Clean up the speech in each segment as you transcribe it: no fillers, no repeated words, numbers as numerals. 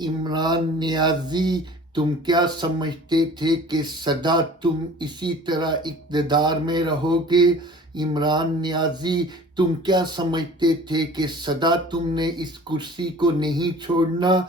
عمران نیازی، تم کیا سمجھتے تھے کہ سدا تم اسی طرح اقتدار میں رہو گے؟ عمران نیازی، تم کیا سمجھتے تھے کہ سدا تم نے اس کرسی کو نہیں چھوڑنا؟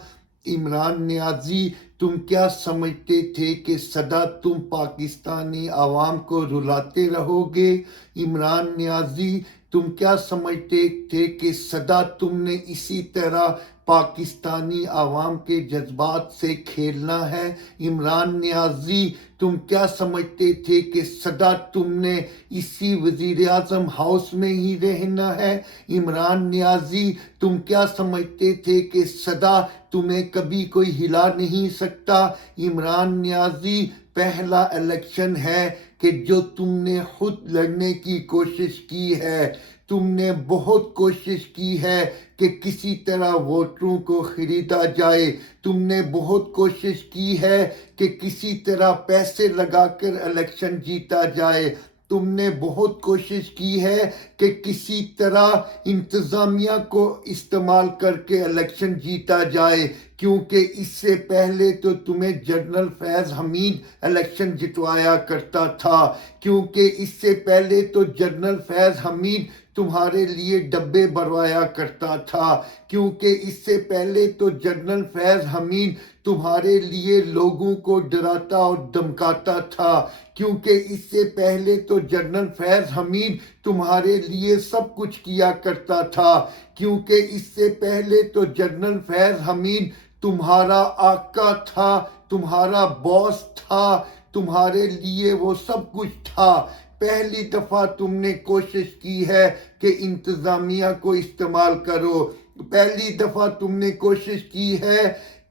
عمران نیازی، تم کیا سمجھتے تھے کہ سدا تم پاکستانی عوام کو رلاتے رہو گے؟ عمران نیازی، تم کیا سمجھتے تھے کہ سدا تم نے اسی طرح پاکستانی عوام کے جذبات سے کھیلنا ہے؟ عمران نیازی، تم کیا سمجھتے تھے کہ سدا تم نے اسی وزیر اعظم ہاؤس میں ہی رہنا ہے؟ عمران نیازی، تم کیا سمجھتے تھے کہ سدا تمہیں کبھی کوئی ہلا نہیں سکتا؟ عمران نیازی، پہلا الیکشن ہے کہ جو تم نے خود لڑنے کی کوشش کی ہے۔ تم نے بہت کوشش کی ہے کہ کسی طرح ووٹروں کو خریدا جائے۔ تم نے بہت کوشش کی ہے کہ کسی طرح پیسے لگا کر الیکشن جیتا جائے۔ تم نے بہت کوشش کی ہے کہ کسی طرح انتظامیہ کو استعمال کر کے الیکشن جیتا جائے، کیونکہ اس سے پہلے تو تمہیں جنرل فیض حمید الیکشن جتوایا کرتا تھا، کیونکہ اس سے پہلے تو جنرل فیض حمید تمہارے لیے ڈبے بھروایا کرتا تھا، کیونکہ اس سے پہلے تو جنرل فیض حمید تمہارے لیے لوگوں کو ڈراتا اور دھمکاتا تھا، کیونکہ اس سے پہلے تو جنرل فیض حمید تمہارے لیے سب کچھ کیا کرتا تھا، کیونکہ اس سے پہلے تو جنرل فیض حمید تمہارا آقا تھا، تمہارا باس تھا، تمہارے لیے وہ سب کچھ تھا۔ پہلی دفعہ تم نے کوشش کی ہے کہ انتظامیہ کو استعمال کرو، پہلی دفعہ تم نے کوشش کی ہے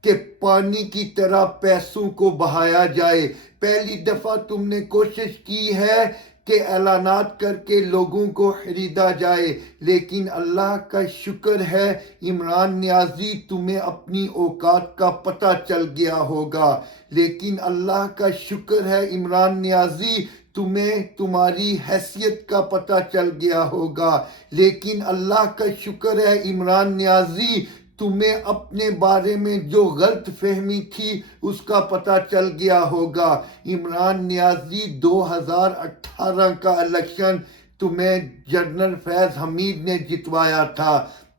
کہ پانی کی طرح پیسوں کو بہایا جائے، پہلی دفعہ تم نے کوشش کی ہے کہ اعلانات کر کے لوگوں کو خریدا جائے، لیکن اللہ کا شکر ہے عمران نیازی، تمہیں اپنی اوقات کا پتہ چل گیا ہوگا، لیکن اللہ کا شکر ہے عمران نیازی، تمہیں تمہاری حیثیت کا پتہ چل گیا ہوگا، لیکن اللہ کا شکر ہے عمران نیازی، تمہیں اپنے بارے میں جو غلط فہمی تھی اس کا پتہ چل گیا ہوگا۔ عمران نیازی، 2018 کا الیکشن تمہیں جنرل فیض حمید نے جتوایا تھا۔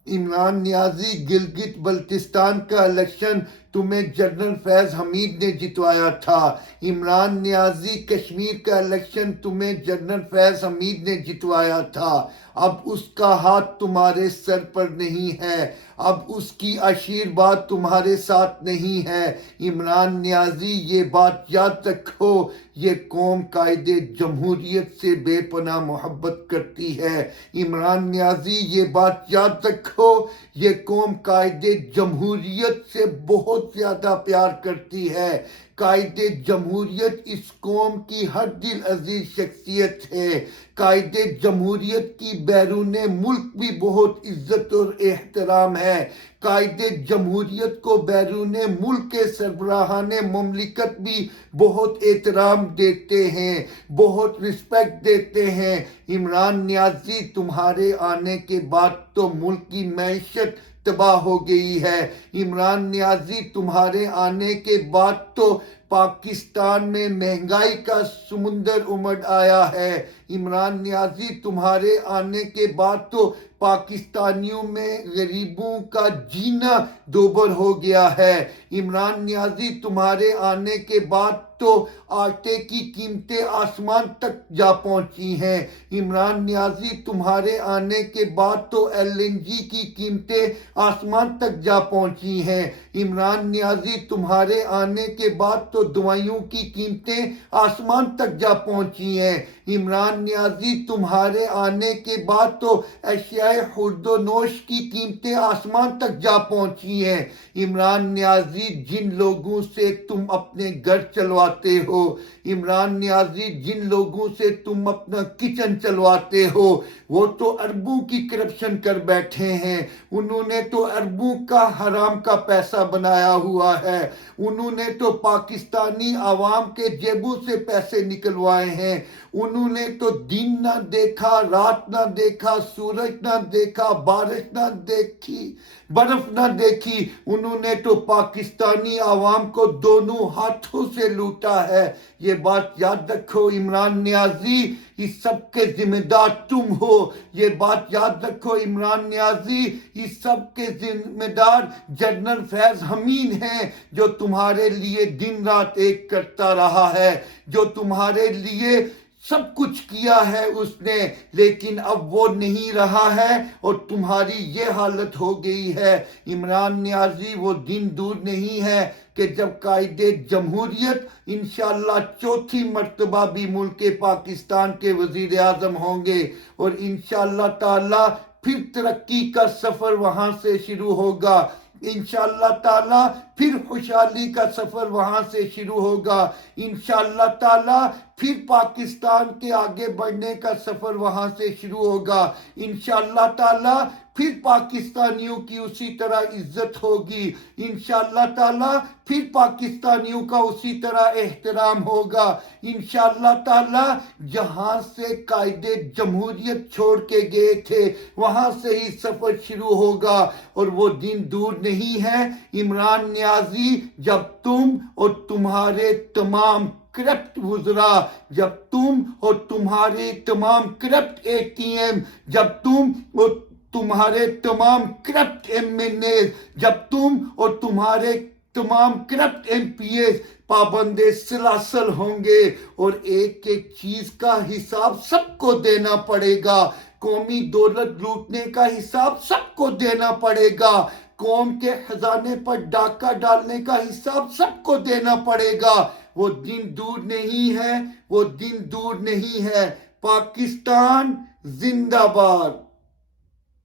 عمران نیازی، گلگت بلتستان کا الیکشن تمہیں جنرل فیض حمید نے جتوایا تھا۔ عمران نیازی، کشمیر کا الیکشن تمہیں جنرل فیض حمید نے جتوایا تھا۔ اب اس کا ہاتھ تمہارے سر پر نہیں ہے، اب اس کی آشیرواد تمہارے ساتھ نہیں ہے۔ عمران نیازی، یہ بات یاد رکھو، یہ قوم قائد جمہوریت سے بے پناہ محبت کرتی ہے۔ عمران نیازی، یہ بات یاد رکھو، یہ قوم قائد جمہوریت سے بہت زیادہ پیار کرتی ہے۔ قائد جمہوریت اس قوم کی ہر دل عزیز شخصیت ہے۔ قائد جمہوریت کی بیرون ملک بھی بہت عزت اور احترام ہے۔ قائد جمہوریت کو بیرون ملک کے سربراہان مملکت بھی بہت احترام دیتے ہیں، بہت رسپیکٹ دیتے ہیں۔ عمران نیازی، تمہارے آنے کے بعد تو ملک کی معیشت تباہ ہو گئی ہے۔ عمران نیازی، تمہارے آنے کے بعد تو پاکستان میں مہنگائی کا سمندر امڑ آیا ہے۔ عمران نیازی، تمہارے آنے کے بعد تو پاکستانیوں میں غریبوں کا جینا دوبر ہو گیا ہے۔ عمران نیازی، تمہارے آنے کے بعد تو آٹے کی قیمتیں آسمان تک جا پہنچی ہیں۔ عمران نیازی، تمہارے آنے کے بعد تو LNG کی قیمتیں آسمان تک جا پہنچی ہیں۔ عمران نیازی، تمہارے آنے کے بعد تو دوائیوں کی قیمتیں آسمان تک جا پہنچی ہیں۔ عمران نیازی، تمہارے آنے کے بعد تو اشیاء خورد و نوش کی قیمتیں آسمان تک جا پہنچی ہیں۔ عمران نیازی، جن لوگوں سے تم اپنے گھر چلوا چلواتے ہو. عمران نیازی جن لوگوں سے تم اپنا کچن چلواتے ہو وہ تو اربوں کی کرپشن کر بیٹھے ہیں. انہوں نے تو اربوں کا حرام کا پیسہ بنایا ہوا ہے. انہوں نے تو پاکستانی عوام کے جیبوں سے پیسے نکلوائے ہیں. انہوں نے تو دن نہ دیکھا، رات نہ دیکھا، سورج نہ دیکھا، بارش نہ دیکھی، برف نہ دیکھی. انہوں نے تو پاکستانی عوام کو دونوں ہاتھوں سے لوٹا ہے. یہ بات یاد رکھو عمران نیازی، اس سب کے ذمہ دار تم ہو. یہ بات یاد رکھو عمران نیازی، اس سب کے ذمہ دار جنرل فیض حمید ہیں جو تمہارے لیے دن رات ایک کرتا رہا ہے، جو تمہارے لیے سب کچھ کیا ہے اس نے. لیکن اب وہ نہیں رہا ہے اور تمہاری یہ حالت ہو گئی ہے. عمران نیازی وہ دن دور نہیں ہے کہ جب قائد جمہوریت انشاءاللہ چوتھی مرتبہ بھی ملک پاکستان کے وزیر اعظم ہوں گے اور انشاءاللہ تعالی پھر ترقی کا سفر وہاں سے شروع ہوگا. انشاءاللہ تعالی پھر خوشحالی کا سفر وہاں سے شروع ہوگا. انشاءاللہ تعالی پھر پاکستان کے آگے بڑھنے کا سفر وہاں سے شروع ہوگا. انشاءاللہ تعالی پھر پاکستانیوں کی اسی طرح عزت ہوگی. انشاءاللہ تعالی پھر پاکستانیوں کا اسی طرح احترام ہوگا. انشاءاللہ تعالی جہاں سے قائد جمہوریت چھوڑ کے گئے تھے وہاں سے ہی سفر شروع ہوگا اور وہ دن دور نہیں ہے. عمران نیازی، جب تم اور تمہارے تمام کرپٹ وزراء، جب تم اور تمہارے تمام کرپٹ اے ٹی ایم، جب تم اور تمہارے تمام کرپٹ ایم این اے، جب تم اور تمہارے تمام کرپٹ ایم پی ایز پابند سلاسل ہوں گے اور ایک ایک چیز کا حساب سب کو دینا پڑے گا. قومی دولت لوٹنے کا حساب سب کو دینا پڑے گا. قوم کے خزانے پر ڈاکہ ڈالنے کا حساب سب کو دینا پڑے گا. وہ دن دور نہیں ہے، وہ دن دور نہیں ہے. پاکستان زندہ باد.